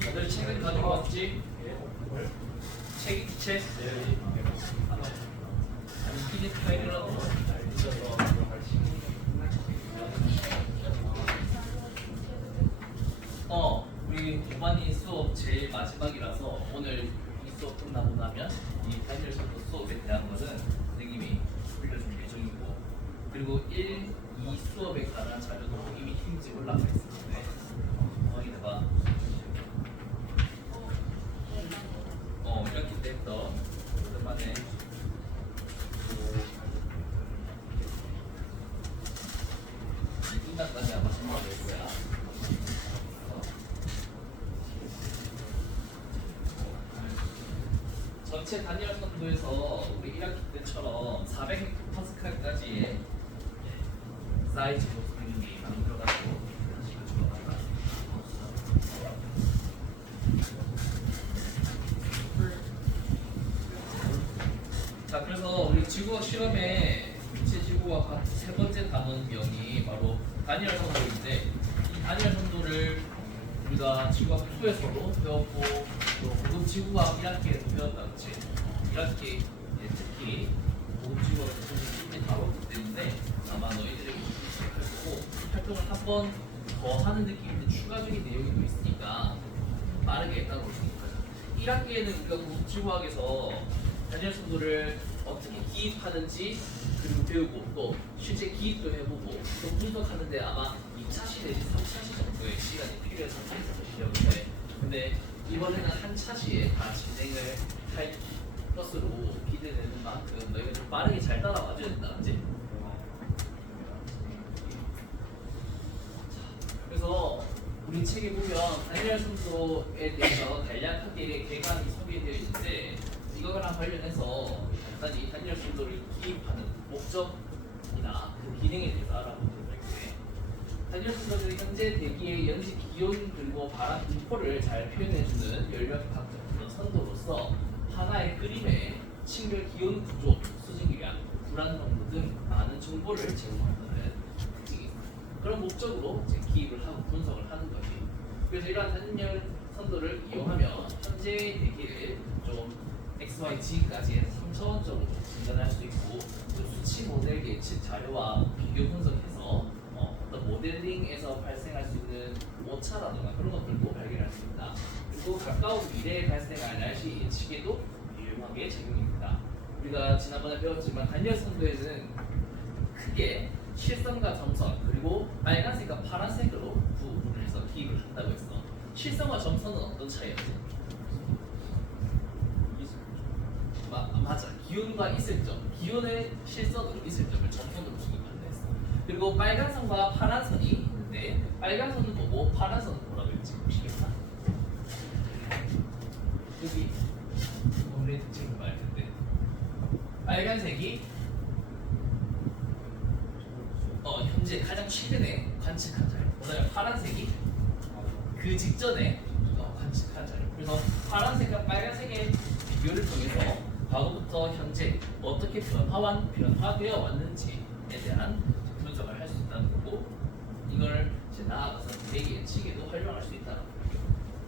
다들 책은 가지고 왔지? 책 기체? 아니 PDF 파일이라도 우리 고반이 수업 제일 마지막이라서 오늘 이 수업 끝나고 나면 이 단일 선도 수업에 대한 것은 선생님이 올려줄 예정이고, 그리고 1, 2 수업에 관한 자료도 이미 팀지 올라가 있었는데 확인해봐. 이렇게 됐던 오랜만에 끝나까지 아마 생각될 거야. 전체 단열 선도에서 우리 1학기 때처럼 400헥토파스칼까지의 사이즈로 선생님이 만들어가지고 자, 그래서 우리 지구학 실험에 미체 지구학 세 번째 단원명이 바로 단열 선도인데, 이 단열 선도를 우리가 지구학 2에서도 배웠고 또 고급 지구학 1학기에도 배웠다, 그렇지? 1학기 특히 고급 지구학 선생님이 다뤘기 때문에 아마 너희들에게 시작할 거고, 활동을 한 번 더 하는 느낌인데 추가적인 내용이 또 있으니까 빠르게 따라올 수 있거든. 1학기에는 우리가 고급 지구학에서 단열 선도를 어떻게 기입하는지 그리고 배우고, 또 실제 기입도 해보고 또 분석하는데 아마 2차시 내지 3차시 정도의 시간이 필요해서 기억을 해. 근데 이번에는 한 차시에 다 진행을 할 것으로 기대되는 만큼 너희가 좀 빠르게 잘 따라와줘야 된다, 그치? 그래서 우리 책에 보면 단열 선도에 대해서 간략하게 개관이 소개되어 있는데, 이거랑 관련해서 간단히 단열 선도를 기입하는 목적이나 그 기능에 대해서 알아보도록 할게요. 단열 선도는 현재 대기의 연식 기온 그리고 바람 분포를 잘 표현해주는 열몇각적 그런 선도로서 하나의 그림에 층별 기온 구조, 수증기량, 불안 농도 등 많은 정보를 제공한다는 특징이 있습니다. 그런 목적으로 이제 기입을 하고 분석을 하는 거지. 그래서 이러한 단열 선도를 이용하면 현재 대기를 좀 XYG까지 3차원적으로 진단할 수 있고, 또 수치 모델 예측 자료와 비교 분석해서 어떤 모델링에서 발생할 수 있는 오차라든가 그런 것들도 발견할 수 있다. 그리고 가까운 미래에 발생할 날씨 예측에도 유용하게 적용입니다. 우리가 지난번에 배웠지만 단열 선도에는 크게 실선과 점선 그리고 빨간색과 파란색으로 구분을 해서 기입을 한다고 했어. 실선과 점선은 어떤 차이였지? 맞아. 기온과 이슬점, 기온을 실선으로 이슬점을 점선으로 기입한다 했어. 그리고 빨간선과 파란선이 있는데, 빨간선은 뭐고 파란선은 뭐라고 했지? 보시겠나? 여기 오늘의 특징을 말 텐데, 빨간색이 현재 가장 최근에 관측한 자료, 그다음에 파란색이 그 직전에 관측한 자료. 그래서 파란색과 빨간색의 비교를 통해서 과거부터 현재 어떻게 변화되어 왔는지에 대한 분석을 할 수 있다는 거고, 이걸 이제 나아가서 대기 예측에도 활용할 수 있다는 거죠.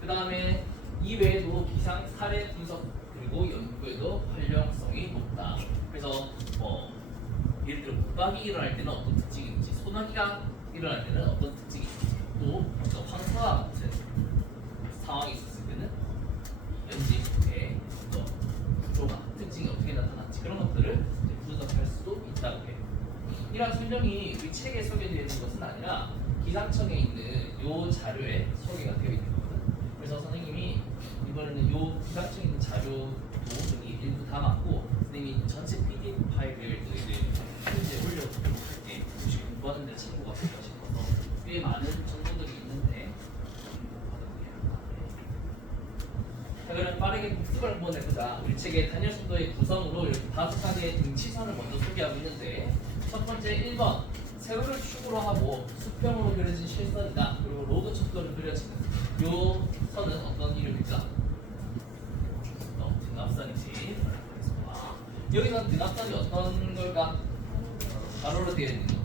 그 다음에 이외에도 기상 사례 분석 그리고 연구에도 활용성이 높다. 그래서 예를 들어 북박이 일어날 때는 어떤 특징이 있는지, 소나기가 일어날 때는 어떤 특징이 있는지, 또 황사와 같은 상황이 있었을 때는 연지의 구조가 특징이 어떻게 나타났지, 그런 것들을 분석할 수도 있다고 해요. 이러한 설명이 우리 책에 소개되어 있는 것은 아니라 기상청에 있는 이 자료에 소개가 되어 있는 거거든. 그래서 선생님이 이번에는 이 기상청에 있는 자료 부분이 일부 담았고, 선생님이 전체 PDF 파일을 너희들 현재 올려보도록 할게. 혹시 공부하는 데 참고가 될까 싶어서. 꽤 많은 정보들이 있는데 자, 그럼 빠르게 복습을 한번 해보자. 우리 책의 단열 선도의 구성으로 이렇게 5가지의 등치선을 먼저 소개하고 있는데, 첫 번째 1번 세로를 축으로 하고 수평으로 그려진 실선이다. 그리고 로드 척도를 그려지는 요 선은 어떤 이름일까? 등압선이지. 여기서 등압선이 어떤 걸까? 가로로 되어 있는 거.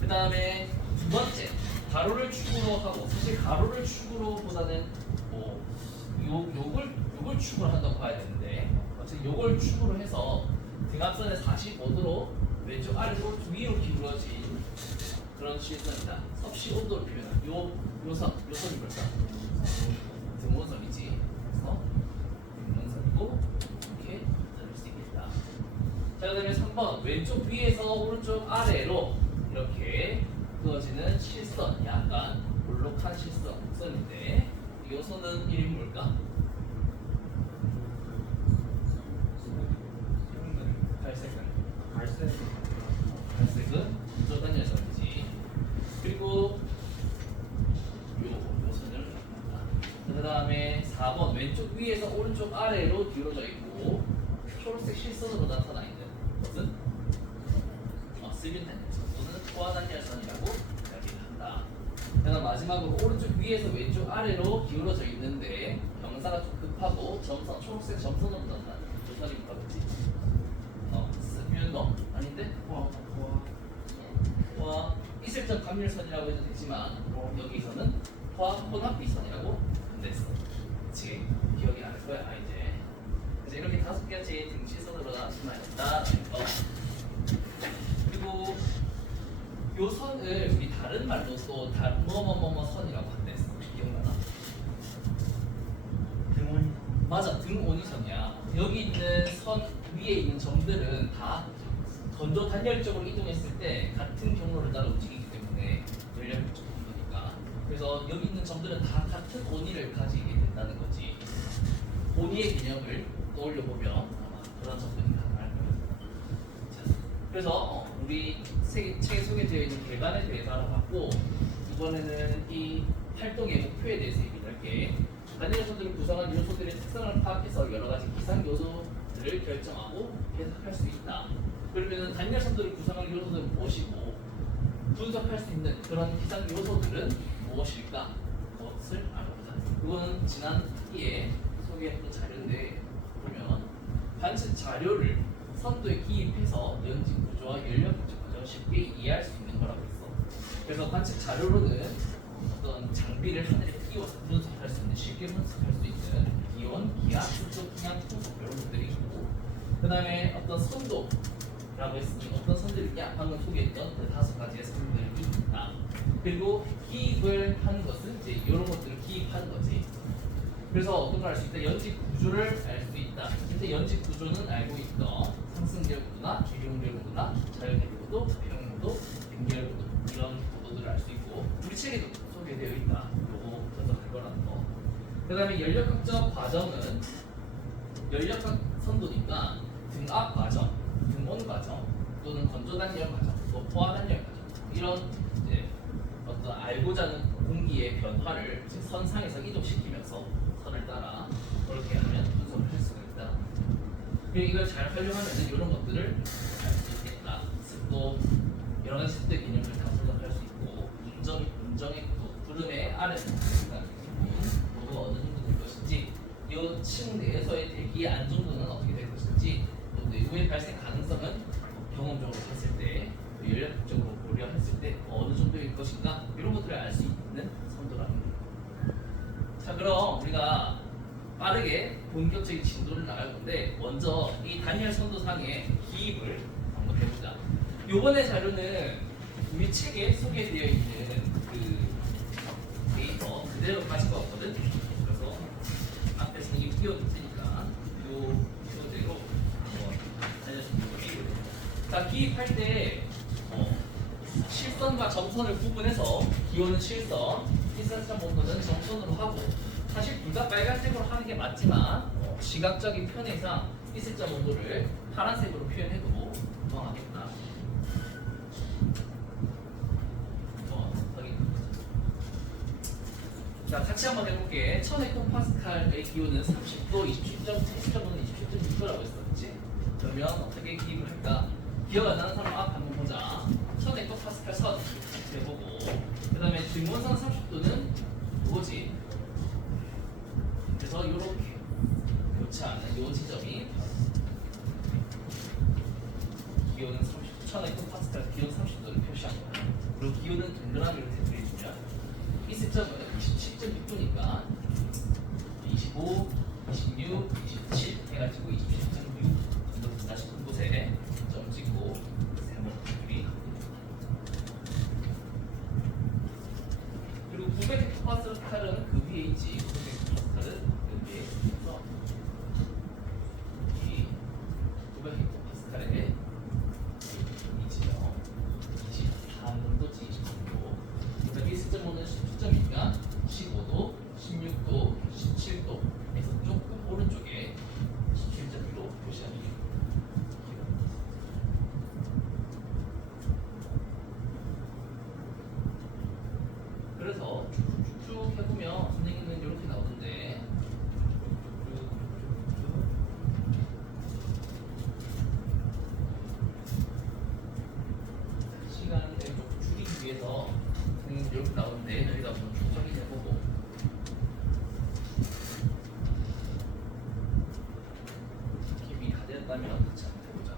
그 다음에 두 번째 가로를 축으로 하고 사실 가로를 축으로보다는 뭐 요걸 축으로 한다고 봐야 되는데 어쨌든 요걸 축으로 해서 등압선의 45도로 왼쪽 아래로 위로 기울어진 그런 실선이다. 섭씨 온도를 표현한 요선이 뭘까? 등원선이지. 그래서 등원선이고 이렇게 나눌 수 있겠다. 자, 그다음에 3번 왼쪽 위에서 오른쪽 아래로 이렇게 그어지는 실선, 약간 볼록한 실선인데 이 선은 이름이 뭘까? 갈색은 조단열 선이지. 그리고 요 선을 그 다음에 4번 왼쪽 위에서 오른쪽 아래로 기울어져 있고 초록색 실선으로 나타나 있는 것은 스빈 단열선 또는 포화 단열선이라고 이야기를 한다. 그다음 마지막으로 오른쪽 위에서 왼쪽 아래로 기울어져 있는데 경사가 좀 급하고 점선 초록색 점선으로 나타나는 조선이 뭐라고지? 스뮨너 아닌데? 포화 이슬점 감률선이라고 해도 되지만 여기서는 포화 혼합비선이라고 됐어. 그치? 기억이 안 날 거야 이제. 그래서 이렇게 5가지 등실선으로 나타나있다. 그리고 요 선을 우리 다른 말로 또 뭐뭐뭐뭐 선이라고 한댔어. 기억나나? 등원. 맞아, 등온이선이야. 여기 있는 선 위에 있는 점들은 다 건조 단열적으로 이동했을 때 같은 경로를 따라 움직이기 때문에 연료적 공도니까. 그래서 여기 있는 점들은 다 같은 온이를 가지게 된다는 거지. 온이의 개념을 떠올려 보면 아마 그런 점들이 가능할 거예요. 그래서 우리 책에 소개되어 있는 개관에 대해서 알아봤고 이번에는 이 활동의 목표에 대해서 얘기를 할게. 단열선들을 구성한 요소들의 특성을 파악해서 여러 가지 기상 요소들을 결정하고 해석할 수 있다. 그러면 단열선들을 구성한 요소들은 무엇이고 분석할 수 있는 그런 기상 요소들은 무엇일까? 그것을 알아보자. 이거는 지난 학기에 소개했던 자료인데 보면 관측 자료를 선도에 기입해서 연지 구조와 연료 분석 과정을 쉽게 이해할 수 있는 거라고 했어. 그래서 관측 자료로는 어떤 장비를 하늘에 띄워서 분석할 수 있는, 쉽게 분석할 수 있는 기온, 기압, 수적, 풍향, 풍속 이런 것들이 있고, 그 다음에 어떤 선도라고 했으니 어떤 선들이 있냐? 방금 소개했던 그 5가지의 선들이 있다. 그리고 기입을 하는 것은 이제 이런 것들을 기입하는 거지. 그래서 어떤 걸 알 수 있다? 연지 구조를 알 수 있다. 근데 연지 구조는 알고 있던 상승계열 구도나 기룡계열 구도나 자연계열 구도, 평형구도, 빈계열 구도 이런 구도들을 알 수 있고 우리 책에도 소개되어 있다. 요거 분석할 거라는 거. 그 다음에 연력학적 과정은 연력학 선도니까 등압 과정, 등온 과정 또는 건조단열 과정, 또 포화단열 과정 이런 이제 어떤 알고자 하는 공기의 변화를 즉 선상에서 이동시키면서 선을 따라 그렇게 하면 분석을 할 수가 있다. 그리고 이걸 잘 활용하면 이런 것들을 알 수 있겠다. 습도 여러 가지 습도 개념을 다 분석할 수 있고 운정의 구도, 구름의 아래 구도가 어느 정도 될 것인지 이 층 내에서의 대기의 안정도는 어떻게 될 것인지 또 내부의 발생 가능성은 경험적으로 봤을 때 연력적으로 고려했을 때 어느 정도일 것인가 이런 것들을 알 수 있는 선도라는 거예요. 자, 그럼 우리가 빠르게 본격적인 진도를 나갈 건데 먼저 이 단열 선도상의 기입을 한번 해보자. 요번에 자료는 우리 책에 소개되어 있는 그 데이터 그대로 가진 거거든. 그래서 앞에서 이 키워드 있으니까 요 키워드로 한번 단열 선도 기입을 해보자. 자, 기입할 때 실선과 점선을 구분해서 기온은 실선, 일산점 온도는 점선으로 하고 사실 둘 다 빨간색으로 하는 게 맞지만 시각적인 편의상 일시점 온도를 파란색으로 표현해도 무방하겠다. 자, 같이 한번 해볼게. 1000헥토파스칼의 기온은 30도, 27.5는 27.6도라고 했었지. 그러면 어떻게 기입을 할까? 기억 안 나는 사람 앞 한번 보자. 1000헥토파스칼 선 해보고, 그 다음에 등온선 30도는 뭐지? 그래서 이렇게 교차하는 이 지점이 기온은 30도, 1000헥토파스칼 기온 30도를 표시한 거야. 그리고 기온은 동그라미로 대표해주면 시점은 27.6도니까 25, 26, 27 해가지고 27.6 정도 된다 싶은 곳에 점 찍고 세모 둘이 그리고 900헥토파스칼은 그 위에 있지. 900헥토파스칼은 그 위에 있어서 이 900헥토파스칼에 위치요 23도지 23도 여기 시점은 10.2가 15도, 16도, 17도 에서 조금 오른쪽에 17.2로 표시하는 게 그래서 쭉쭉 해보면 선생님은 이렇게 나오던데 시간을 좀 줄이기 위해서 선생님 이렇게 나오는데 여기다 한번 쭉 확인해보고 느낌이 다 됐다면 같이 한번 해보자.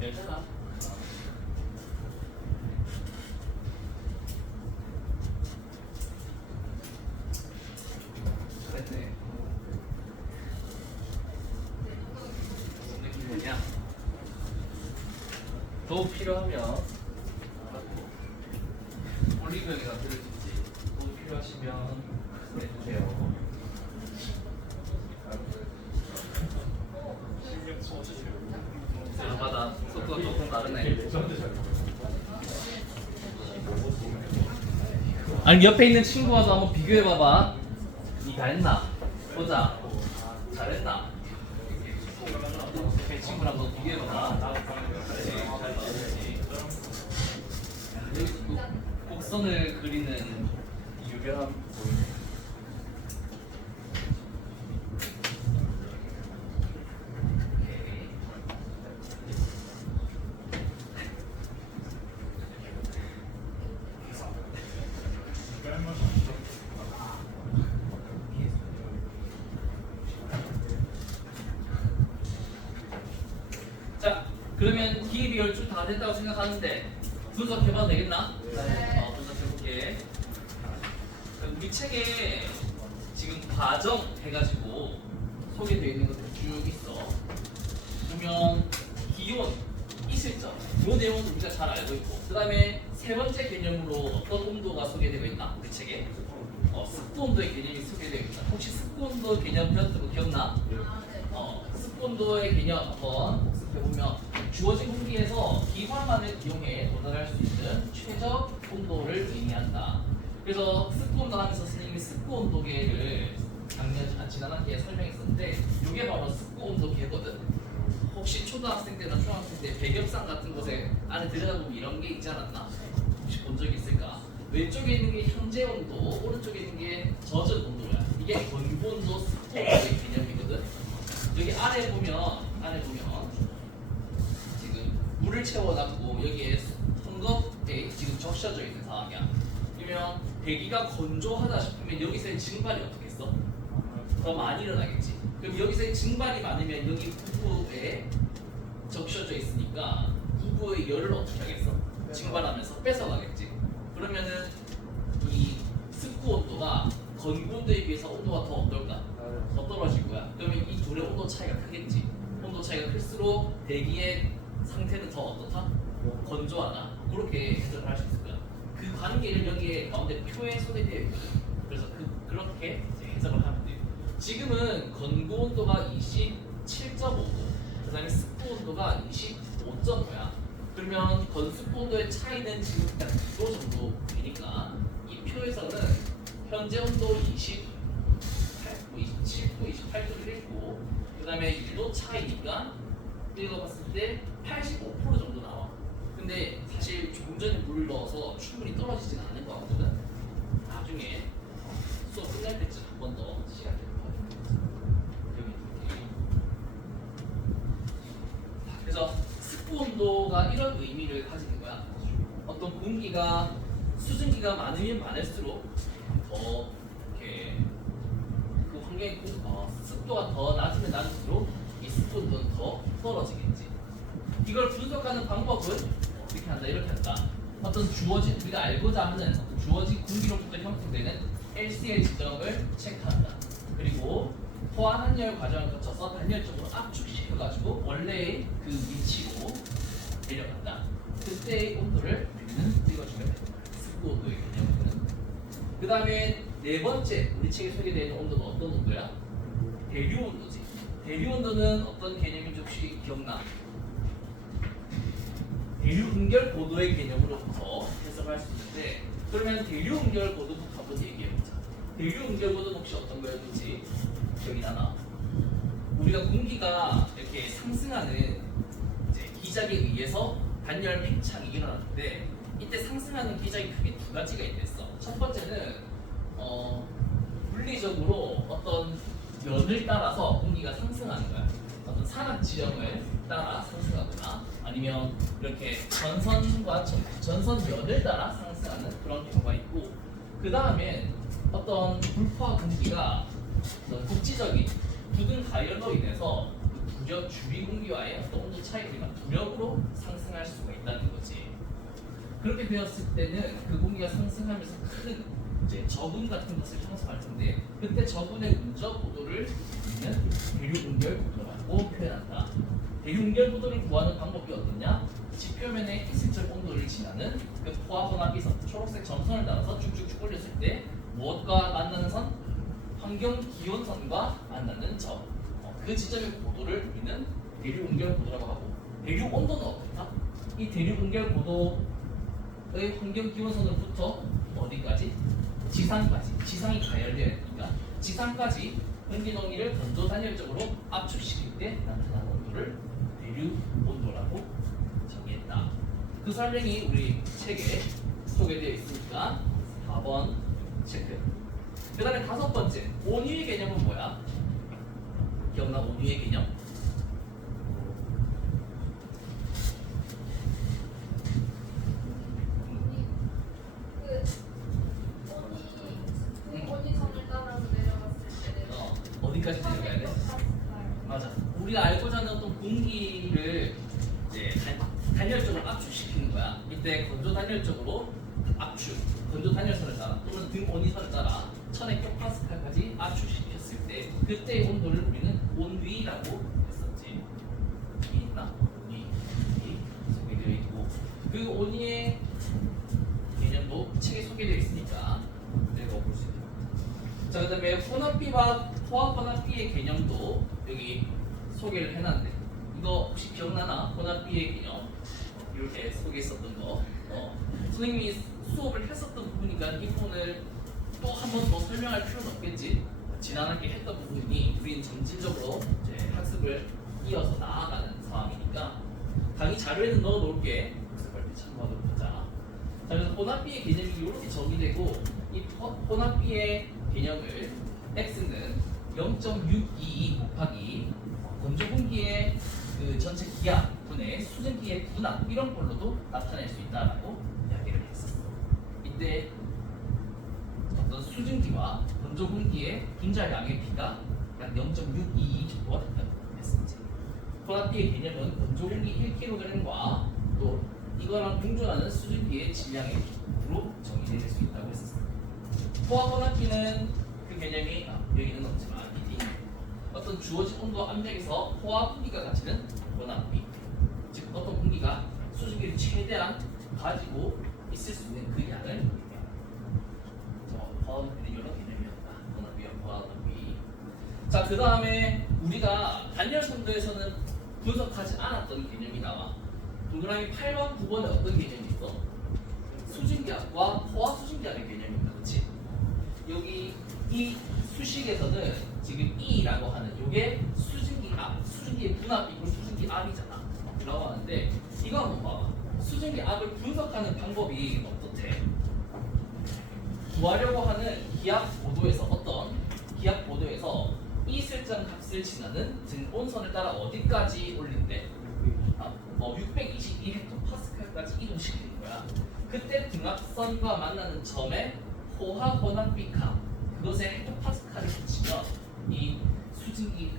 괜찮아. 잘했네. 무슨 느낌이냐? 더 필요하면 올리브영이나 들을 수 있지. 더 필요하시면 해주세요. 마다 속도가 조금 다르네. 아니 옆에 있는 친구 와서 한번 비교해봐봐. 니 잘했나? 보자. 잘했나? 옆에 친구랑 한번 비교해봐봐. 여기 곡선을 그리는 유별함 보이네. 그러면 기계비율 쭉 다 됐다고 생각하는데 분석해봐도 되겠나? 네. 분석해볼게. 우리 책에 지금 과정 해가지고 소개되어 있는 것들 쭉 있어. 보면 기온, 이슬점, 이 내용은 우리가 잘 알고 있고, 그 다음에 세 번째 개념으로 어떤 온도가 소개되어 있나? 우리 책에 습도 온도의 개념이 소개되어 있다. 혹시 습도 온도 개념 배웠던 거 기억나? 습도 온도의 개념 한번 복습해보면 주어진 공기에서 기화만을 이용해 도달할 수 있는 최적 온도를 의미한다. 그래서 습도 온도 하면서 선생님이 습도 온도계를 지난 학기에 설명했었는데 이게 바로 습도 온도계거든. 혹시 초등학생 때나 중학생 때 배경상 같은 곳에 안에 들여다보면 이런 게 있지 않았나? 혹시 본 적이 있을까? 왼쪽에 있는 게 현재 온도, 오른쪽에 있는 게 젖은 온도야. 이게 건고 온도, 습도 온도의 개념이거든. 여기 아래 보면 지금 물을 채워놨고 여기에 헝겊에 지금 적셔져 있는 상황이야. 그러면 대기가 건조하다 싶으면 여기서의 증발이 어떻겠어? 더 많이 일어나겠지. 그럼 여기서의 증발이 많으면 여기 부부에 적셔져 있으니까 부부의 열을 어떻게 하겠어? 증발하면서 뺏어가겠지. 그러면은 이 습구 온도가 건구 온도에 비해서 온도가 더 어떨까? 더 떨어질 거야. 그러면 이 둘의 온도 차이가 크겠지. 온도 차이가 클수록 대기의 상태는 더 어떻다? 건조하다. 그렇게 해석을 할 수 있을 거야. 그 관계를 여기에 가운데 표에 소개되어 있거든. 그래서 그렇게 이제 해석을 하면 돼요. 지금은 건구 온도가 27.5도, 그 다음에 습도 온도가 25.5야. 그러면 건습도 온도의 차이는 지금 약 2도 정도 되니까 이 표에서는 현재 온도 27도, 28도를 읽고 그 다음에 1도 차이니까 읽어봤을 때 85% 정도 나와. 근데 사실 조금 전에 물을 넣어서 충분히 떨어지진 않을 것 같거든. 나중에 수업 끝날 때쯤 한 번 더 시간을 그래서 습도 온도가 이런 의미를 가지는 거야. 어떤 공기가 수증기가 많으면 많을수록 더 이렇게 그 환경의 습도가 더 낮으면 낮을수록 이 습도 온도는 더 떨어지겠지. 이걸 분석하는 방법은 어떻게 한다? 이렇게 한다. 어떤 주어진 우리가 알고자 하는 주어진 공기로부터 형성되는 LCL 지점을 체크한다. 그리고 포화 단열 과정을 거쳐서 단열적으로 압축시켜가지고 원래의 그 위치로 내려간다. 그때의 온도를 우리는 읽어주면 됩니다. 습도 온도의 개념은. 그 다음에 네 번째 우리 책에 소개되어 있는 온도는 어떤 온도야? 대류 온도지. 대류 온도는 어떤 개념인지 혹시 기억나? 대류 응결 고도의 개념으로부터 해석할 수 있는데, 그러면 대류 응결 고도부터 한번 얘기해보자. 대류 응결 고도는 혹시 어떤 거였는지 기억이 나나? 우리가 공기가 이렇게 상승하는 이제 기작에 의해서 단열 팽창이 일어났는데, 이때 상승하는 기작이 크게 두 가지가 있댔어. 첫 번째는 물리적으로 어떤 면을 따라서 공기가 상승하는 거야. 어떤 산악 지형을 따라 상승하거나 아니면 이렇게 전선과 전선면을 따라 상승하는 그런 경우가 있고, 그 다음에 어떤 불포화 공기가 어떤 국지적인 굳은 가열로 인해서 그 부력 주위 공기와의 어떤 온도 차이가 부력으로 상승할 수가 있다는 거지. 그렇게 되었을 때는 그 공기가 상승하면서 큰 이제 저분 같은 것을 형성할 텐데, 그때 저분의 운적 고도를 우리는 대류응결 고도라고 표현한다. 대류응결 고도를 구하는 방법이 어떻냐? 지표면의 이슬점 온도를 지나는 그 포화선악 이선, 초록색 점선을 따라서 쭉쭉쭉 올렸을 때 무엇과 만나는 선? 환경 기온선과 만나는 점. 그 지점의 고도를 우리는 대류응결 고도라고 하고, 대류 온도는 어떻다? 이 대류응결 고도의 환경 기온선으로부터 어디까지? 지상까지. 지상이 가열되어 있으니까 지상까지 공기 농이를 건조 단열적으로 압축시킬 때 나타나는 온도를 대류 온도라고 정의했다. 그 설명이 우리 책에 소개되어 있으니까 4번 체크. 그 다음에 다섯 번째, 온유의 개념은 뭐야? 기억나? 온유의 개념? 어디까지 내려가야 돼? 맞아. 우리가 알고자 하는 어떤 공기를 이제 이제 단열적으로 압축시키는 거야. 이때 건조 단열적으로 압축, 건조 단열선을 따라 또는 등 온이선을 따라 1000헥토파스칼까지 압축시켰을 때 그때의 온도를 우리는 온위라고 했었지. 위 있나? 온위 소개되어 있고 그 온위의 개념도 책에 소개되어 있으니까 내가 볼 수 있는. 자, 그다음에 혼합비와 포화혼합비의 개념도 여기 소개를 해놨는데 이거 혹시 기억나나? 혼합비의 개념 이렇게 소개했었던 거. 선생님이 수업을 했었던 부분이니까 이 부분을 또 한 번 더 설명할 필요는 없겠지. 지난학기 했던 부분이 우리는 점진적으로 이제 학습을 이어서 나아가는 상황이니까 강의 자료에는 넣어 놓을게. 학습할 때 참고하도록 하자. 자, 그래서 혼합비의 개념이 이렇게 정의되고 이 혼합비의 개념을 x는 0.622 곱하기 건조 공기의 그 전체 기압 분의 수증기의 분압 이런 걸로도 나타낼 수 있다라고 이야기를 했었어. 이때 어떤 수증기와 건조 공기의 분자량의 비가 약 0.622 정도가 된다고 했었지. 혼합비의 개념은 건조 공기 1kg과 또 이거랑 공존하는 수증기의 질량의 비로 정의될 수 있다고 했었어. 포화혼합비는 그 개념이 여기는 없지만 밑에 있는 어떤 주어진 온도 압력에서 포화 공기가 가지는 혼합비, 즉 어떤 공기가 수증기를 최대한 가지고 있을 수 있는 그 양을 포화혼합비는 이런 개념이었다. 혼합비와 포화혼합비. 자, 그 다음에 우리가 단열선도에서는 분석하지 않았던 개념이 나와. 동그라미 8번, 9번에 어떤 개념이 있어? 수증기압과 포화 수증기압의 개념입니다. 그렇지? 여기 이 수식에서는 지금 E라고 하는 이게 수증기압, 수증기의 분압이고 수증기압이잖아. 라고 하는데 이거 한번 봐봐. 수증기압을 분석하는 방법이 어떻대? 구하려고 하는 기압 보도에서 어떤 기압 보도에서 이 설정 값을 지나는 등 온선을 따라 어디까지 올린대? 622헥토파스칼까지 이동시키는 거야. 그때 등압선과 만나는 점에 포화혼합비 값 그것에 헥토파스칼을 붙이면 이 수증기의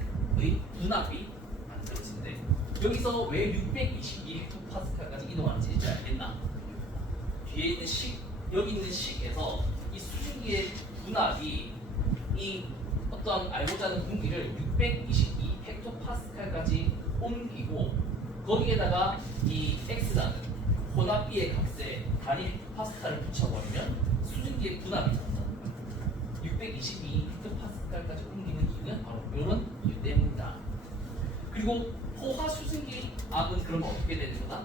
분압이 만들어진대. 여기서 왜 622헥토파스칼까지 이동하는지 이제 알겠나? 뒤에 있는 식, 여기 있는 식에서 이 수증기의 분압이 이 어떤 알고자 하는 공기를 622헥토파스칼까지 옮기고 거기에다가 이 x라는 혼합비의 값에 단위 헥토파스칼을 붙여버리면 수증기의 분압이 나온다는 거야. 622헥토파스칼까지 옮기는 이유는 바로 이런 이유 때문이다. 그리고 포화 수증기 압은 그러면 어떻게 되는 거다?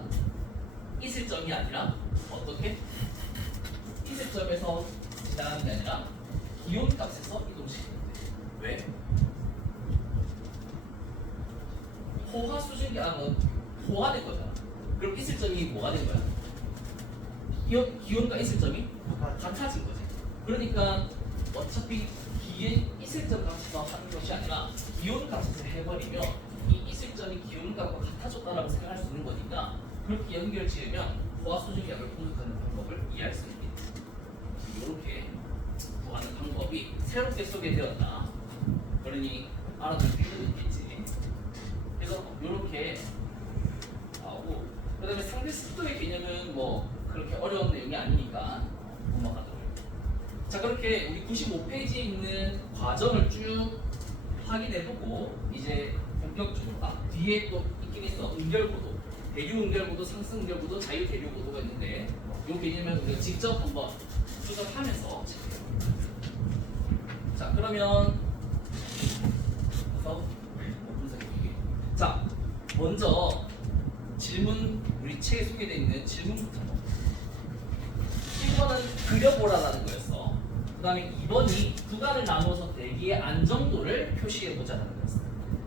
이슬점이 아니라 어떻게? 이슬점에서 지나가는 게 아니라 기온 값에서 이동시키는 데. 왜? 포화 수증기 압은 포화된 거잖아. 그럼 이슬점이 뭐가 된 거야? 기온과 이슬점이 같아진 거지. 그러니까 어차피 이슬점 값에서 하는 것이 아니라 기온 값에서 해버리면 이 이슬점이 기온 값과 같아졌다라고 생각할 수 있는 거니까 그렇게 연결 지으면 포화 수증기압을 분석하는 방법을 이해할 수 있겠지. 이렇게 구하는 방법이 새롭게 소개되었다. 그러니 알아둘 필요도 있겠지. 그래서 이렇게 나오고, 그다음에 상대 습도의 개념은 뭐 그렇게 어려운 내용이 아니니까 넘어가도록. 자, 그렇게 우리 95페이지에 있는 과정을 쭉 확인해보고 이제 본격적으로 뒤에 또 있긴 있어. 응결고도, 대류 응결고도, 상승 응결고도, 자유 대류 고도가 있는데 이 개념은 우리가 직접 한번 분석하면서 자, 그러면 분석해볼게. 자, 먼저 질문, 우리 책에 소개되어 있는 질문부터. 1번은 그려보라라는 거였어. 그 다음에 2번이 구간을 나누어서 대기의 안정도를 표시해보자라는 거였어.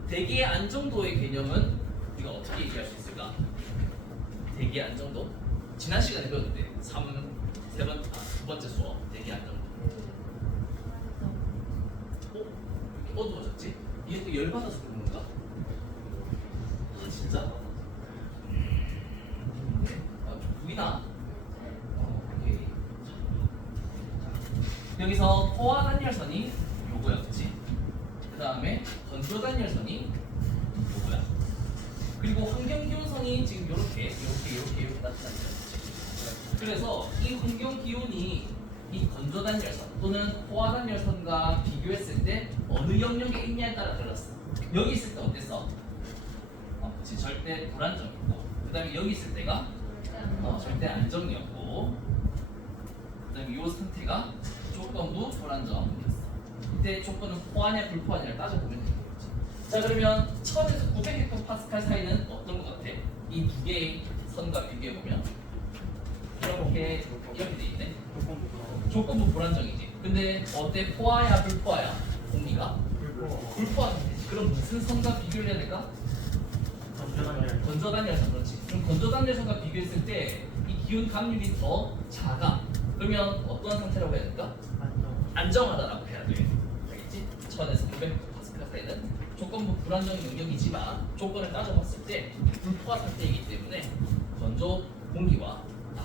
대기의 안정도의 개념은 우리가 어떻게 얘기할 수 있을까? 대기의 안정도? 지난 시간에 배웠는데 두 번째 수업 대기의 안정도. 이렇게 어두워졌지? 이게 또 열받아서 그런 건가? 아, 진짜? 좀 보이나? 오케이. 여기서 포화 단열선이 요거였지. 그 다음에 건조 단열선이 요거야. 그리고 환경기온선이 지금 이렇게 나타나죠. 그래서 이 환경기온이 이 건조단열선 또는 포화단열선과 비교했을 때 어느 영역에 있냐에 따라 달랐어. 여기 있을 때 어땠어? 그치, 절대 불안정이고, 그 다음에 여기 있을 때가 절대 안정이었고, 그 다음에 이 상태가 조건부 불안정이었어. 이때 조건은 포화냐 불포화냐를 따져보면 되겠지. 자, 그러면 1000에서 900헥토파스칼 사이는 어떤 것 같아? 이 두 개의 선과 비교해보면 이렇게 돼 있네. 조건부 불안정이지. 근데 어때? 포화야 불포화야? 공기가? 불포화 상태지. 그럼 무슨 선과 비교를 해야 될까? 건조단열선. 그렇지. 그럼 건조단열선과 비교했을 때 이 기온 감률이 더 작아. 그러면 어떤 상태라고 해야 될까? 안정하다라고 해야 돼. 알겠지? 1000에서 900헥토파스칼 사이는 조건부 불안정 영역이지만 조건을 따져봤을 때 불포화 상태이기 때문에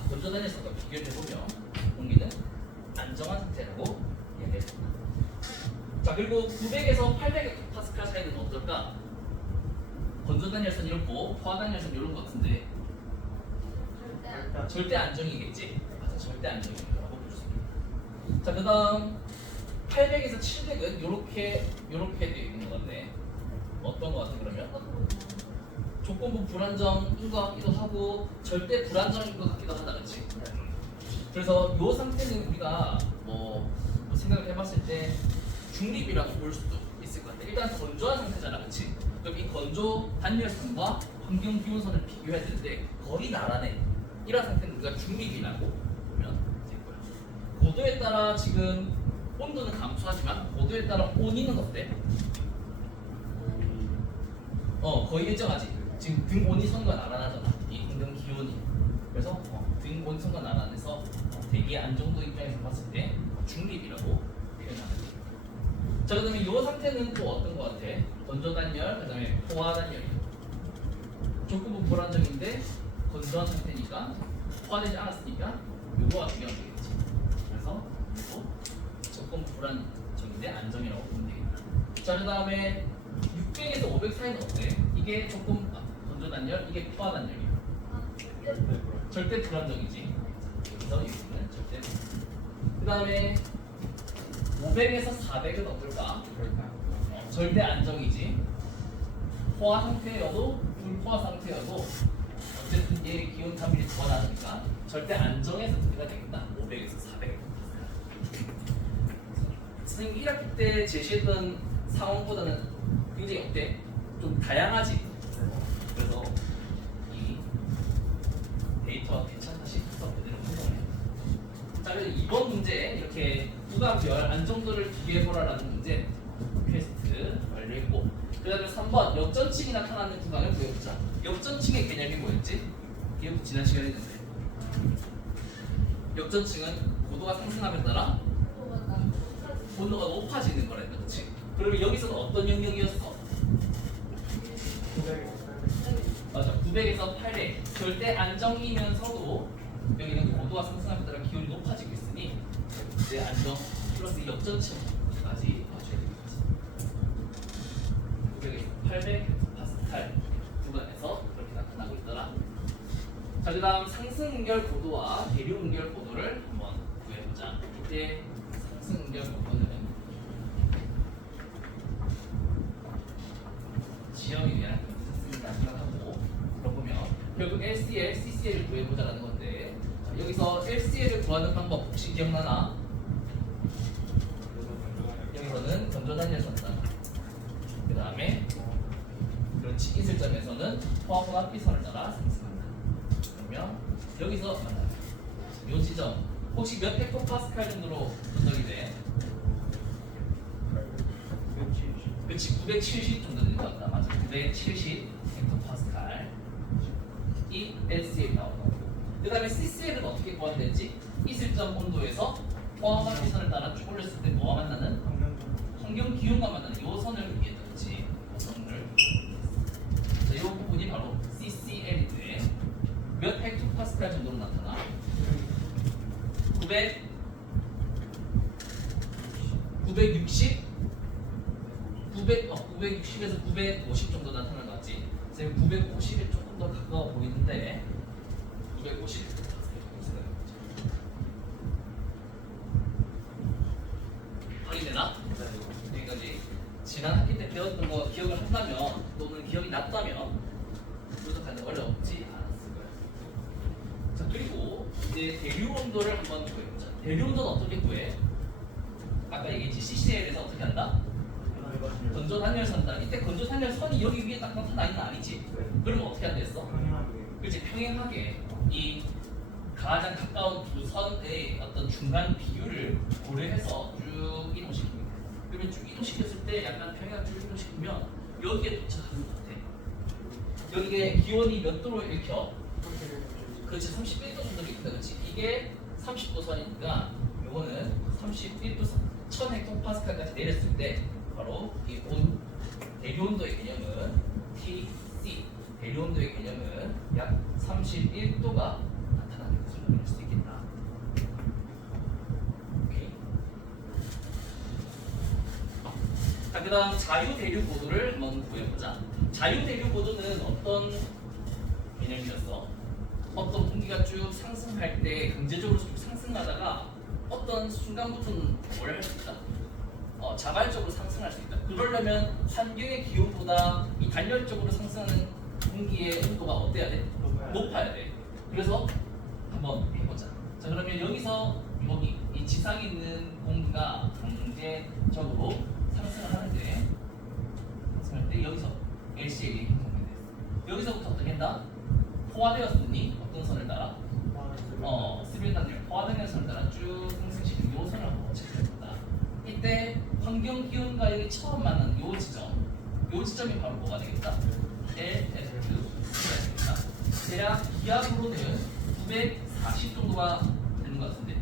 건조단열선과 비교를 해보면 공기는 안정한 상태라고 이야기했습니다. 자, 그리고 900에서 800헥토파스칼 사이는 어떨까? 건조단열선 이렇고 포화단열선 이런 것 같은데 절대 안정이겠지? 맞아, 절대 안정이라고 볼 수 있겠다. 자, 그 다음 800에서 700은 이렇게 되어 있는 것 같네. 어떤 것 같아 그러면? 조건부 불안정인 것 같기도 하고 절대 불안정인 것 같기도 하다, 그렇지? 그래서 이 상태는 우리가 뭐 생각을 해봤을 때 중립이라고 볼 수도 있을 것 같아. 일단 건조한 상태잖아, 그렇지? 그럼 이 건조 단열선과 환경 기온선을 비교해야 되는데 거의 나란해. 이런 상태는 우리가 중립이라고 보면 될 거야. 고도에 따라 지금 온도는 감소하지만 고도에 따라 온위는 어때? 거의 일정하지. 지금 등 온위선과 나란하잖아. 이 환경 기온이. 그래서 등 온위선과 나란해서 대기 안정도 입장에서 봤을 때 중립이라고 표현하는 거야. 자, 그다음에 이 상태는 또 어떤 것 같아? 건조단열, 그다음에 포화단열이고. 조건부 불안정인데 건조한 상태니까 포화되지 않았으니까 요거가 중요한 거겠지. 그래서 요거 조건부 불안정인데 안정이라고 보면 되겠다. 자, 그다음에 600에서 500 사이는 어때? 이게 조금 건조단열, 이게 포화단열이야. 절대 불안정이지. 그래서 여기는 절대. 그다음에 500에서 400은 어떨까? 절대 안정이지. 포화 상태여도 불포화 상태여도 어쨌든 얘 기온 감률이 더 나니까 절대 안정의 상태가 되겠다. 500에서 400. 선생님 1학기 때 제시했던 상황보다는 굉장히 어때? 좀 다양하지. 그래서 이 데이터가 괜찮다 싶어서 그대로 분석을 해. 자, 그래서 이번 문제 이렇게 부가별 안정도를 비교해보라라는 문제 퀘스트 완료했고, 그 다음에 3번 역전층이 나타나는 구간을 구해보자. 역전층의 개념이 뭐였지? 이것도 지난 시간에 했는데 역전층은 고도가 상승함에 따라 온도가 높아지는 거랬다, 그렇지? 그러면 여기서는 어떤 영역이었어? 맞아, 900에서 800 절대 안정이면서도 여기는 고도가 상승함에 따라 기온이 높아지고 있으니 이제 안정 플러스 역전층까지 맞춰야 되겠지. 900에서 800 파스칼 구간에서 그렇게 나타나고 있더라. 자, 그 다음 상승 응결 고도와 대류 응결 고도를 한번 구해보자. 이때 상승 응결 고도는 지형에 대한 상승이라 생각하고 물어보면 결국 LCL, CCL을 구해보자라는 건데, 자, 여기서 LCL을 구하는 방법 혹시 기억나나? 여기서는 건조단열선단, 그 다음에 그렇지 이슬점에서는 포화분 합비선을 따라 상승한다. 그러면 여기서 만나요. 이 지점 혹시 몇 헥토파스칼 정도로 분석이 돼? 그렇지, 970 정도 되는 것 같다. 맞아, 970 헥토파스칼 이 LCL 나오는 거고, 그 다음에 CCL은 어떻게 구하는지 이슬점 온도에서 포화분 합비선을 따라 쭉 올렸을 때 뭐와 만나는? 환경 기온과 만나는 이 선을 의미했던 거지. 이 선을. 자, 이 부분이 바로 CCL인데 몇 헥토파스칼 정도로 나타나? 960에서 950 정도 나타나는 것 같지. 지금 950에 조금 더 가까워 보이는데 950 확인되나? 여기까지 지난 학기 때 배웠던 거 기억을 한다면 또는 기억이 났다면 분석하는 어렵지 않았을 거예요. 자 그리고 이제 대류 온도를 한번 구해보자. 대류 온도는 어떻게 구해? 아까 얘기했지 CCL에서 어떻게 한다? 건조 단열선다. 이때 건조 단열선이 여기 위에 딱 나타나 있는 거 아니지? 그러면 어떻게 한다 했어? 그렇지 평행하게 이 가장 가까운 두 선의 어떤 중간 비율을 고려해서 쭉 이동시킵니다. 그러면 쭉 이동시켰을 때 약간 평행하게 쭉 이동시키면 여기에 도착하는 것 같아. 여기에 기온이 몇 도로 읽혀? 그렇지 31도 정도 읽힌다. 그렇지 이게 30도 선이니까 요거는 31도 선 1000헥토파스칼까지 내렸을 때 바로 이 대류온도의 개념은 TC 대류온도의 개념은 약 31도가 나타나는 것으로 볼 수 있겠다. 오케이. 자, 그다음 자유대류 고도를 한번 구해보자. 자유대류 고도는 어떤 개념이었어? 어떤 공기가 쭉 상승할 때 강제적으로 쭉 상승하다가 어떤 순간부터는 뭘 할 수 있다? 자발적으로 상승할 수 있다. 그러려면 환경의 기온보다 이 단열적으로 상승하는 공기의 온도가 어때야 돼? 높아야 돼. 그래서 한번 해보자. 자 그러면 여기서 여기 이 지상에 있는 공기가 강제적으로 상승을 하는데 상승할 때 여기서 LCL이 형성이 됐어. 여기서부터 어떻게 한다? 포화되었으니 어떤 선을 따라? 스릴단열 포화되는 선을 따라 쭉 상승시키는 요 선을 한번 체크해본다. 이때 환경 기온과 여기 처음 만난 요 지점이 바로 뭐가 되겠다? LS2가 되겠다. 대략 기압으로는 940 정도가 되는 것 같은데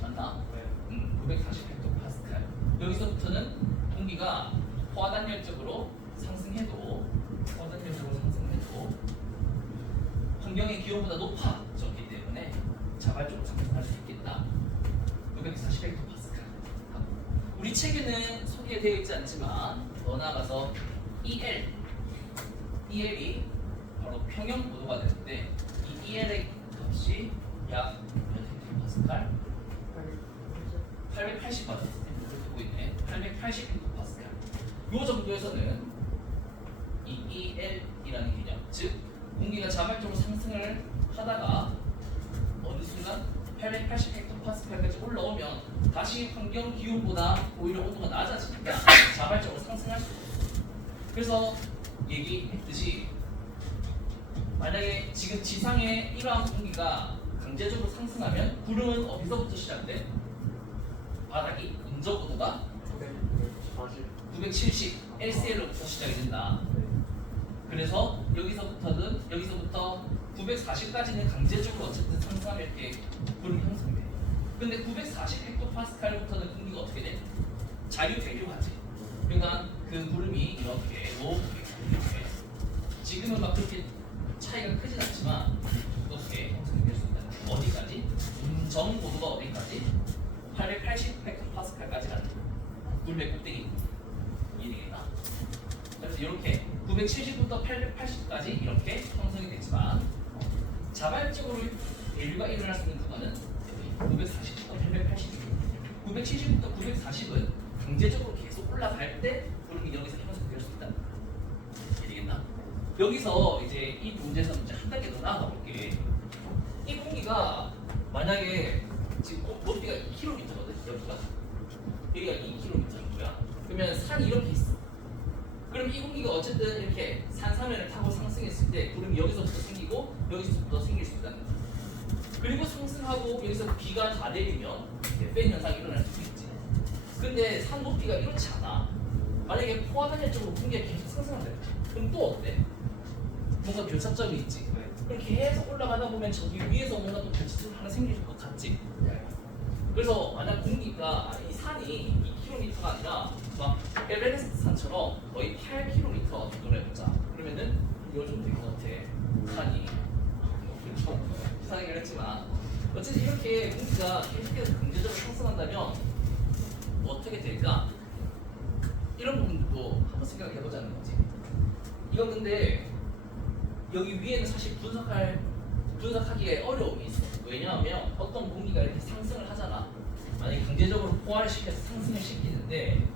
맞나? 940 헥토파스칼. 여기서부터는 공기가 포화단열적으로 상승해도 환경의 기온보다 높아졌기 때문에 자발적으로 상승할 수 있겠다. 940 헥토파스칼. 우리 책에는 소개되어 있지 않지만 더 나아가서 EL이 바로 평형 고도가 되는데 이 EL의 값이 약 몇 헥토파스칼? 880 받았을 때 보고 있네. 880 헥토파스칼. 요 정도에서는 이 EL이라는 개념, 즉 공기가 자발적으로 상승을 하다가 어느 순간 880 헥토파스칼까지 올라오면 다시 환경 기온보다 오히려 온도가 낮아지니까 자발적으로 상승할 수 있어요. 그래서 얘기했듯이 만약에 지금 지상에 이러한 공기가 강제적으로 상승하면 구름은 어디서부터 시작돼? 바닥이 온적온도가 970 LCL로부터 시작이 된다. 그래서 여기서부터 940까지는 강제적으로 어쨌든 상승하면 이렇게 구름이 형성돼. 근데 940 헥토파스칼부터는 공기가 어떻게 돼? 자유대류하지. 그러니까 그 구름이 이렇게 높게 지금은 막 그렇게 차이가 크진 않지만 이렇게 형성이 될 수 있다. 어디까지? 정 고도가 어디까지? 880 헥토파스칼까지 가는 구름의 꼭대기. 이해되겠나? 그래서 이렇게 970부터 880까지 이렇게 형성이 됐지만 자발적으로 대류가 일어날 수 있는 구간은 940부터 880. 970부터 940은 강제적으로 계속 올라갈 때 구름이 여기서 형성될 수 있다. 이해되겠나? 여기서 이제 이 문제에서 이제 한 단계 더 나아가 볼게. 이 공기가 만약에 지금 높이가 2km거든. 여기가 2km 정도야. 그러면 산이 이렇게 있어. 그럼 이 공기가 어쨌든 이렇게 산사면을 타고 상승했을 때 구름이 여기서부터 생기고 여기서부터 생길 수 있다는 거야. 그리고 상승하고 여기서 비가 다 내리면 팬 현상이 일어날 수 있지. 근데 산 높이가 이렇지 않아. 만약에 포화단열적으로 공기가 계속 상승한다. 그럼 또 어때? 뭔가 교차점이 있지. 그럼 계속 올라가다 보면 저기 위에서 뭔가 또 교차점 하나 생길 것 같지. 그래서 만약 공기가 이 산이 2km가 아니라 막 에베레스트 산처럼 거의 8km 정도로 해보자. 그러면은 이거 좀 될 것 같아. 산이 그렇죠. 이상하게 그랬지만 어쨌든 이렇게 공기가 계속해서 강제적으로 상승한다면 어떻게 될까? 이런 부분도 한번 생각해보자는 거지. 이건 근데 여기 위에는 사실 분석하기에 어려움이 있어. 왜냐하면 어떤 공기가 이렇게 상승을 하잖아. 만약에 강제적으로 포화를 시켜서 상승을 시키는데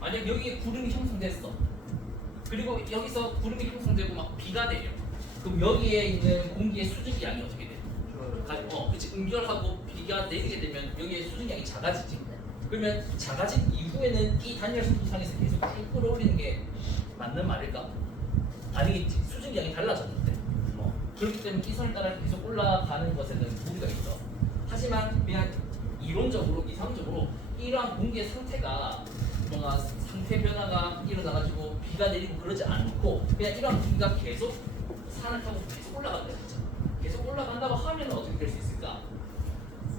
만약 여기에 구름이 형성됐어. 그리고 여기서 구름이 형성되고 막 비가 내려. 그럼 여기에 있는 공기의 수증기량이 어떻게 돼? 그치. 응결하고 비가 내리게 되면 여기에 수증량이 작아지지. 그러면 작아진 이후에는 이 단열 속도상에서 계속 쭉 끌어올리는 게 맞는 말일까? 아니겠지. 수증량이 달라졌는데. 그렇기 때문에 이 선을 따라 계속 올라가는 것에는 무리가 있어. 하지만 그냥 이론적으로, 이상적으로 이러한 공기의 상태가 뭔가 상태 변화가 일어나가지고 비가 내리고 그러지 않고 그냥 이러한 공기가 계속 산을 타고 계속 올라간다 했죠. 계속 올라간다고 하면 어떻게 될 수 있을까?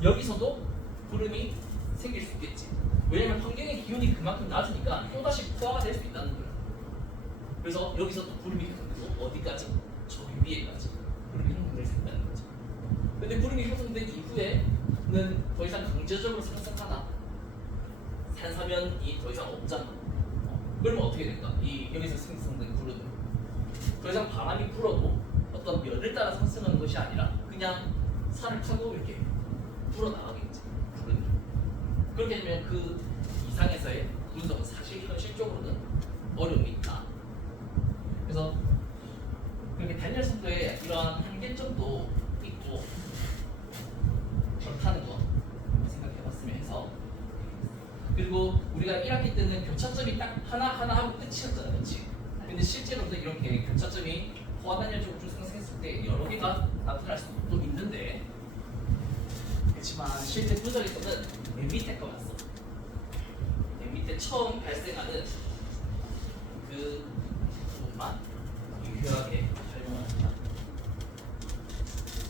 여기서도 구름이 생길 수 있겠지. 왜냐면 환경의 기온이 그만큼 낮으니까 또다시 포화가 될 수 있다는 거야. 그래서 여기서 또 구름이 형성되고 어디까지? 저기 위에까지 구름이 형성될 수 있다는 거죠. 근데 구름이 형성된 이후에는 더 이상 강제적으로 상승하나? 산사면이 더 이상 없잖아. 그러면 어떻게 될까? 이 여기서 생성된 구름은 더 이상 바람이 불어도 어떤 면을 따라 상승하는 것이 아니라 그냥 산을 타고 이렇게 불어나가겠지. 구름이. 그렇게 되면 그 이상에서의 분석은 사실 현실적으로는 어려움이 있다. 그래서 그렇게 단열 속도에 이러한 한계점도 있고 그렇다는 거 생각해봤으면 해서. 그리고 우리가 1학기 때는 교차점이 딱 하나 하고 끝이었잖아, 그렇지? 근데 실제로도 이렇게 교차점이 포화단열적으로 쭉 상승했을 때 여러 개가 나타날 수도 있는데, 그렇지만 실제 분석에서는 맨 밑에 거만 써. 맨 밑에 처음 발생하는 그 부분만 유효하게 활용합니다.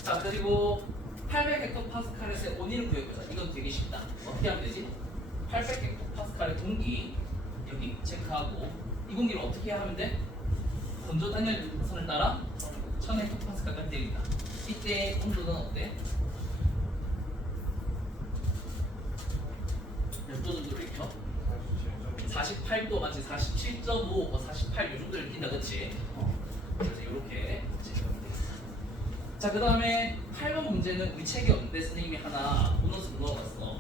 자, 그리고 800헥토파스칼에서의 온위를 구해보자. 이건 되게 쉽다. 어떻게 하면 되지? 800헥토파스칼의 공기 여기 체크하고 이 공기를 어떻게 하면 돼? 건조 단열 선을 따라 1000헥토파스칼까지 내린다. 이때 온도는 어때? 몇 도 정도 일으켜? 48도 맞지? 47.5, 48 요 정도 일으킨다, 그렇지? 그래서 이렇게 체크하면 되겠다. 자, 그 다음에 8번 문제는 우리 책에 없는데 선생님이 하나 보너스로 넣어봤어.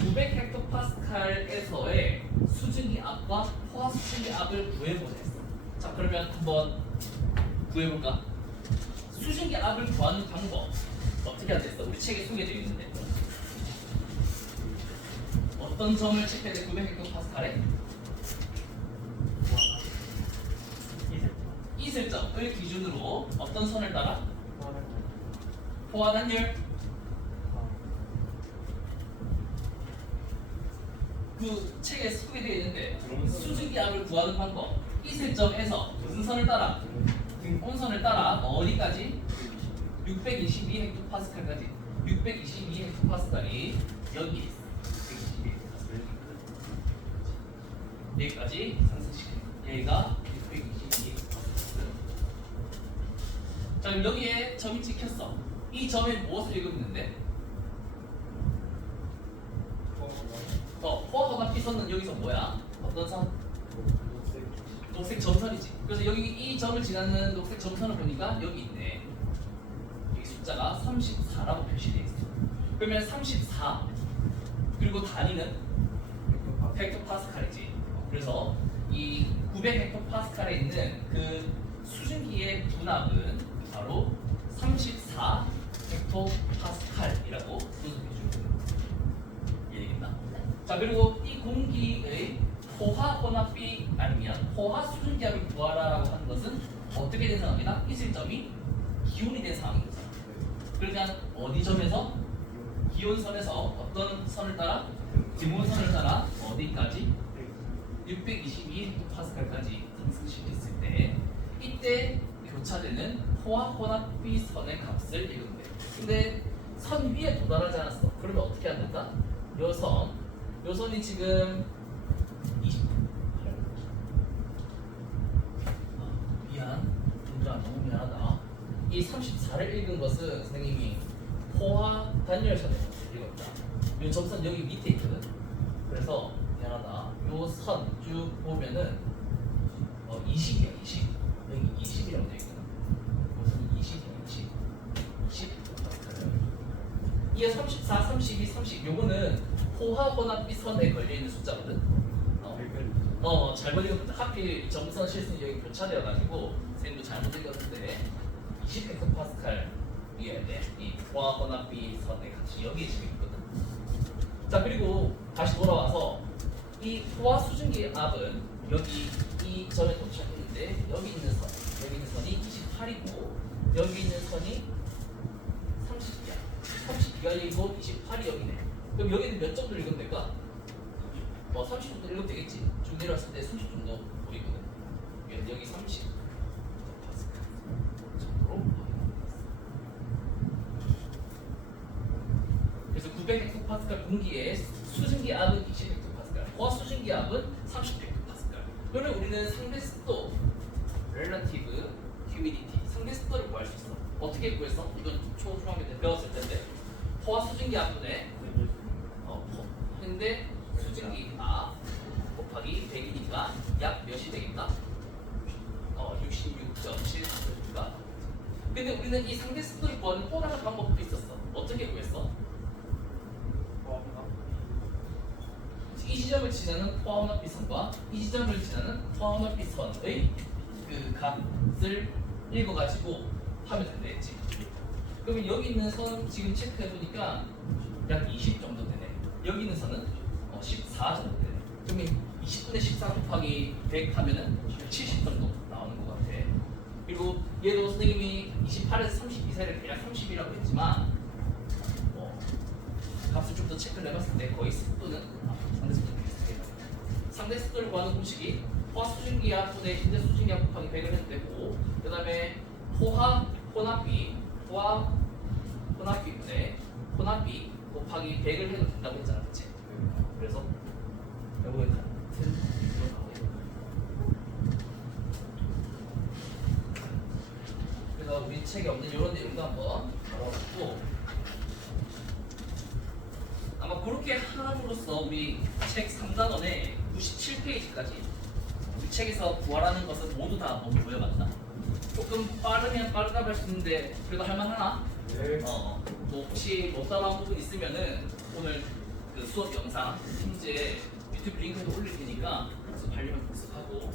900헥토파스칼에서의 수증기 압과 포화 수증기 압을 구해보자 했어. 자, 그러면 한번 구해볼까? 수증기 압을 구하는 방법 어떻게 하면 됐어? 우리 책에 소개되어 있는데 어떤 점을 체크해야 돼? 900헥토파스칼에? 이슬점을 기준으로 어떤 선을 따라? 포화 단열. 그 책에 소개되어 있는데 수증기 압을 구하는 방법. 이슬점에서 무슨 선을 따라? 등온선을 따라 어디까지? 622헥토파스칼까지. 622헥토파스칼이 여기 있어. 622헥토파스칼. 여기까지 상승시키는. 여기가 622헥토파스칼. 자, 그럼 여기에 점이 찍혔어. 이 점에 무엇을 읽었는데? 포화가 있었는 여기서 뭐야? 어떤 선? 녹색 점선이지. 그래서 여기 이 점을 지나는 녹색 점선을 보니까 여기 있네. 여기 숫자가 34라고 표시되어 있어. 그러면 34 그리고 단위는 헥토파스칼이지. 그래서 이 900헥토파스칼에 있는 그 수증기의 분압은 바로 34 헥토파스칼이라고 분석해 주는 얘기입니다. 자, 그리고 이 공기의 포화 혼합비 아니면 포화 수증기압을 구하라라고 하는 것은 어떻게 된 상황이다? 이 실점이 기온이 된 상황인 거죠. 그러니까 어디 점에서? 기온선에서 어떤 선을 따라? 등온선을 따라 어디까지? 622헥토파스칼까지 상승시켰을 때 이때 교차되는 포화 혼합비 선의 값을 읽으면 돼요. 근데 선 위에 도달하지 않았어. 그러면 어떻게 해야 될까? 요 선이 지금 28. 너무 미안하다. 이 34를 읽은 것은 선생님이 포화 단열선을 읽었다. 이 점선 여기 밑에 있거든. 그래서 미안하다. 요 선 쭉 보면은 20이야, 20. 여기 20이라고 되어 있거든. 무슨 이게 34, 32, 30 요거는 포화 혼합비 선에 걸려 있는 숫자거든. 잘 걸리거든. 하필 정선 실수는 여기 교차되어 가지고 선생님도 잘못 읽었는데 20헥토파스칼 위에 이 포화 혼합비 선에 같이 여기에 지금 있거든. 자 그리고 다시 돌아와서 이 포화 수증기 압은 여기 이 점에 도착했는데 여기 있는 선이 28이고 여기 있는 선이 30이야. 32가 28이 여기네. 그럼 여기는 몇 정도 읽으면 될까? 30 정도 읽으면 되겠지. 쭉 내려왔을 때 30 정도 보이거든. 여기 30 정도로. 그래서 900헥토파스칼 분기에 수증기 압은 20헥토파스칼, 포화 수증기 압은 30헥토파스칼. 그러면 우리는 상대 습도, relative humidity, 상대 습도를 구할 수 있어. 어떻게 구했어? 이건 초중학교 때 배웠을 텐데 포화 수증기 압분의 현대 수증기 압 곱하기 100이니까 약 몇이 되겠다? 66.7%가. 근데 우리는 이 상대 습도를 구하는 또 다른 방법도 있었어. 어떻게 구했어? 이 지점을 지나는 포화원합비선과 이 지점을 지나는 포화원합비선의 그 값을 읽어가지고 하면 된다 했지. 그러면 여기 있는 선 지금 체크해보니까 약 20 정도 되네. 여기 있는 선은 14 정도 되네. 그러면 20분의 14 곱하기 100 하면은 70 정도 나오는 것 같아. 그리고 얘도 선생님이 28에서 32 사이를 그냥 30이라고 했지만 값을 좀 더 체크를 해봤을 때 거의 습도는 상대 습도 비슷하게 나와요. 상대 습도를 구하는 공식이 포화 수증기압 분의 현대 수증기압 곱하기 100을 해도 되고, 그 다음에 포화 혼합비 분의 혼합비 곱하기 100을 해도 된다고 했잖아, 그치? 그래서 요거에 같은 비교가 나와요. 그래서 우리 책에 없는 이런 내용도 한번 알아보고, 아마 그렇게 함으로써 우리 책 3단원의 97페이지까지 우리 책에서 구하라는 것은 모두 다 한번 보여봤다. 조금 빠르면 빠르다고 할 수 있는데 그래도 할만하나? 네. 뭐 혹시 못 따라한 부분 있으면은 오늘 그 수업 영상 현재 유튜브 링크에도 올릴 테니까 복습하려면 복습하고,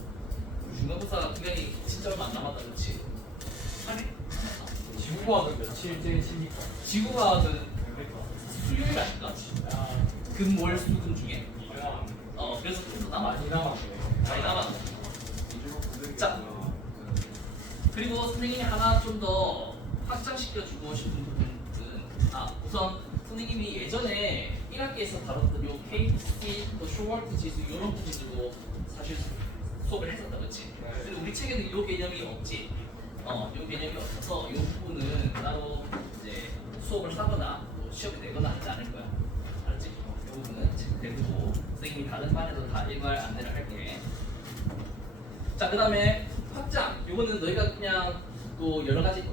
중간고사가 기간이 진짜 얼마 안 남았다, 그렇지? 8일? 지구과학은 며칠째 칩니까? 지구과학은 수요일 아닌가? 금, 월, 수, 금 중에? 그래서 좀 더 남았네. 많이 남았네. 많이 남았네. 자, 그리고 선생님이 하나 좀 더 확장시켜주고 싶은 부분은, 우선 선생님이 예전에 1학기에서 다뤘던 요 KC, 또 쇼월트 지수 이런 부분들도 사실 수업을 했었다, 그렇지? 근데 우리 책에는 요 개념이 없지. 요 개념이 없어서 요 부분은 따로 이제 수업을 하거나 또 시험에 내거나 하지 않을 거야. 알았지? 이 부분은 체크해두고 선생님이 다른 반에도 다 일괄 안내를 할게. 자, 그 다음에 확장. 이거는 너희가 그냥 또 여러 가지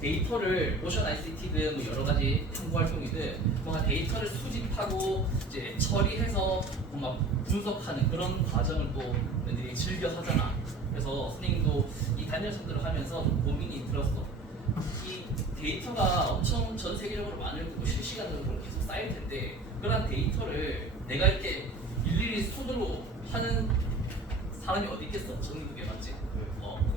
데이터를 모션 ICT든 뭐 여러 가지 탐구 활동이든 뭔가 데이터를 수집하고 이제 처리해서 뭔가 분석하는 그런 과정을 또 너희들이 즐겨 하잖아. 그래서 선생님도 이 단열성들을 하면서 좀 고민이 들었어. 이 데이터가 엄청 전 세계적으로 많고 실시간적으로 계속 쌓일 텐데 그런 데이터를 내가 이렇게 일일이 손으로 하는 사람이 어디 있겠어? 전국에 맞지?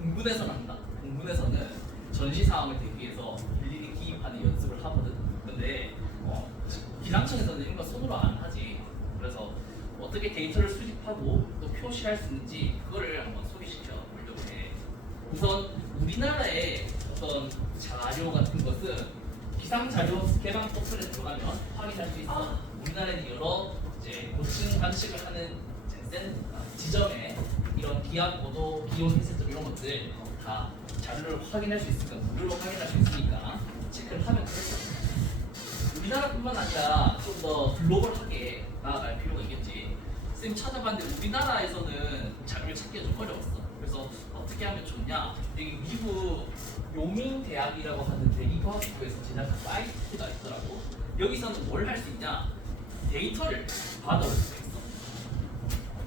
공군에서는 한다. 공군에서는 전시 상황을 대비해서 일일이 기입하는 연습을 하거든. 근데 기상청에서는 이런 거 손으로 안 하지. 그래서 어떻게 데이터를 수집하고 또 표시할 수 있는지 그거를 한번 소개시켜 보려고 해. 우선 우리나라의 어떤 자료 같은 것은 기상자료 개방 포털에 들어가면 확인할 수 있어. 우리나라에는 여러 이제 고층 관측을 하는 지점에 이런 기압, 고도, 기온, 해수점 이런 것들 다 자료를 확인할 수 있으니까 무료로 확인할 수 있으니까 체크를 하면 되겠어. 우리나라뿐만 아니라 좀 더 글로벌하게 나아갈 필요가 있겠지. 선생님 찾아봤는데 우리나라에서는 자료를 찾기가 좀 어려웠어. 그래서 어떻게 하면 좋냐? 여기 미국 요민대학이라고 하는 대기과학부에서 제작한 사이트가 있더라고. 여기서는 뭘 할 수 있냐? 데이터를 받아올 수 있어.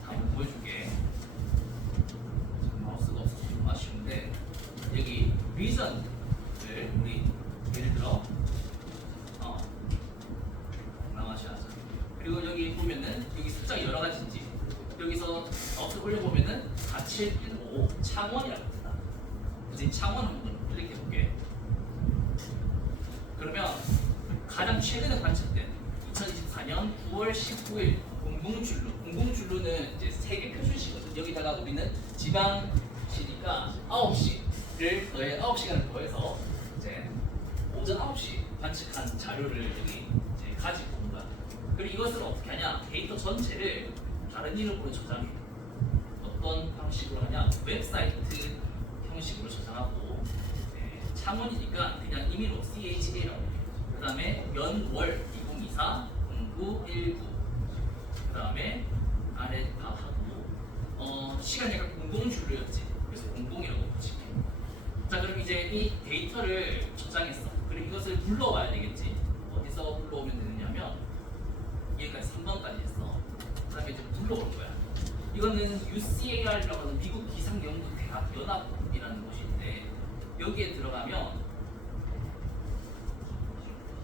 한번 보여줄게. 마우스가 없어서 좀 아쉬운데 여기 리전을 우리 예를 들어 715 창원이라고 합니다. 이제 창원 한번 클릭해 볼게. 그러면 가장 최근에 관측된 2024년 9월 19일 공공줄루는 이제 세계 표준시거든. 여기다가 우리는 지방시니까 9시를 더해 9시간을 더해서 이제 오전 9시 관측한 자료를 여기 이제 가지고 온 거야. 그리고 이것을 어떻게 하냐? 데이터 전체를 다른 이름으로 저장해. 어떤 방식으로 하냐? 웹사이트 형식으로 저장하고 창원이니까 그냥 임의로 CHA라고 해. 그 다음에 연월 2024 0919 그 다음에 아래 다 하고 시간이 약간 공공줄루였지. 그래서 공공이라고 붙일게. 자 그럼 이제 이 데이터를 저장했어. 그리고 이것을 불러와야 되겠지. 어디서 불러오면 되느냐면 여기까지 3번까지 했어. 그 다음에 이제 불러올 거야. 이거는 UCAR이라고 하는 미국 기상연구대학 연합이라는 곳인데 여기에 들어가면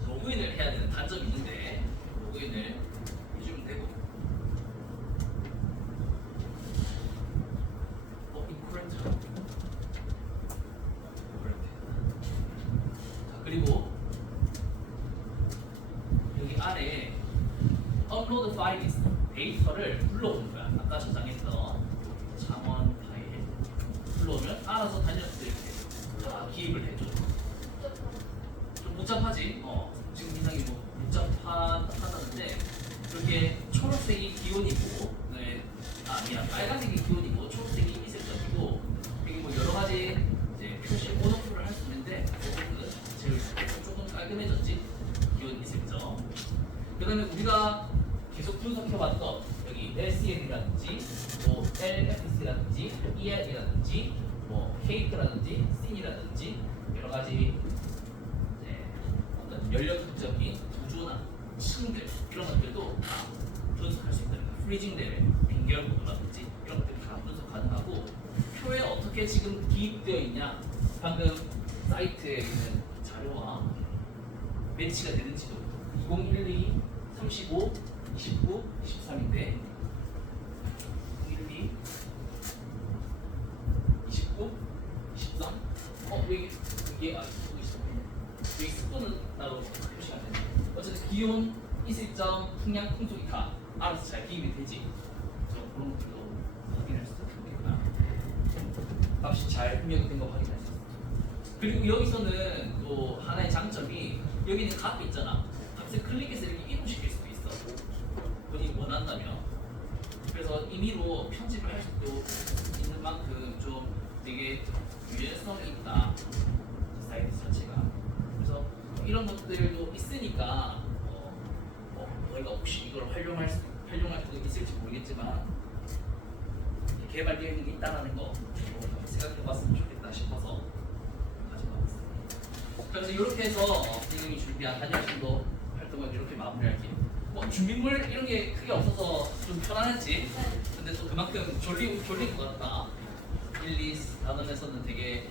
로그인을 해야 되는 단점이 있는데 로그인을 해주면 되고 인코렉트 자 그리고 여기 아래에 업로드 파일이 있어. 데이터를 불러오는 거야. 아까 저장했던 창원 파일 불러오면 알아서 단위값을 이렇게 다 기입을 해줘. 좀 복잡하지? 지금 굉장히 뭐 복잡하다는데 이렇게 초록색이 기온이고 미안 빨간색이 기온이고 초록색이 이색적이고 여기 뭐 여러 가지 이제 표시 온오프를 할 수 있는데 그거는 제일 조금 깔끔해졌지? 기온 이색적. 그 다음에 우리가 계속 분석해왔던 여기 LCN이라든지 뭐 LFC라든지 EL이라든지 뭐 케이크라든지 씬이라든지 여러 가지 어떤 연령 특적인 구조나 층들 이런 것들도 다 분석할 수 있다. 프리징 레벨, 빙결 구도라든지 이런 것들 다 분석 가능하고 표에 어떻게 지금 기입되어 있냐 방금 사이트에 있는 자료와 매치가 되는지도 2012, 35, 29, 23인데 12, 29, 23 여기 여기 습도는 따로 표시가 안 되네. 어쨌든 기온, 이슬점, 풍량, 풍속이 다 알아서 잘 기입이 되지. 그래서 그런 것들도 확인할 수 있겠구나. 값이 잘 입력이 된 거 확인할 수 있어. 그리고 여기서는 또 하나의 장점이 여기는 값이 있잖아. 값을 클릭해서 이렇게 이동시킬 수도 있어. 본인이 원한다면. 그래서 임의로 편집을 할 수도 있는 만큼 좀 되게 유연성이 있다. 사이트 자체가. 그래서 이런 것들도 있으니까 우리가 혹시 이걸 활용할 수도 있을지 모르겠지만 개발되어 있는 게 있다는 거 생각해봤으면 좋겠다 싶어서 가지고 왔습니다. 그래서 이렇게 해서 선생님이 준비한 한일 정도 활동을 이렇게 마무리할게요. 준비물 이런 게 크게 없어서 좀 편안했지. 근데 또 그만큼 졸린 것 같다. 1, 2, 4단에서는 되게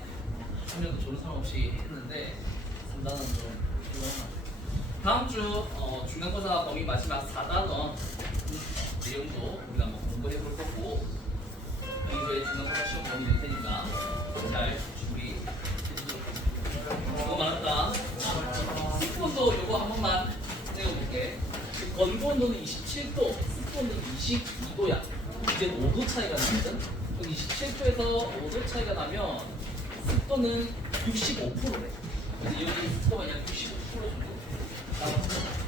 한 명도 좋은 사람 없이 했는데 3단은 좀 힘들었나. 다음 주 중간고사 범위 마지막 4단원 내용도 우리가 한번 공부해 볼 거고 여기서의 중간고사 시험 범위 될 테니까 잘 준비해 주도록 하겠습니다. 너무 많았다. 습온도 요거 한 번만 내어볼게. 건조 온도는 27도, 습도 온도는 22도야. 이제 5도 차이가 나거든. 27도에서 5도 차이가 나면 습도는 65%래. 그래서 여기 습도가 약 65% 정도 나왔어.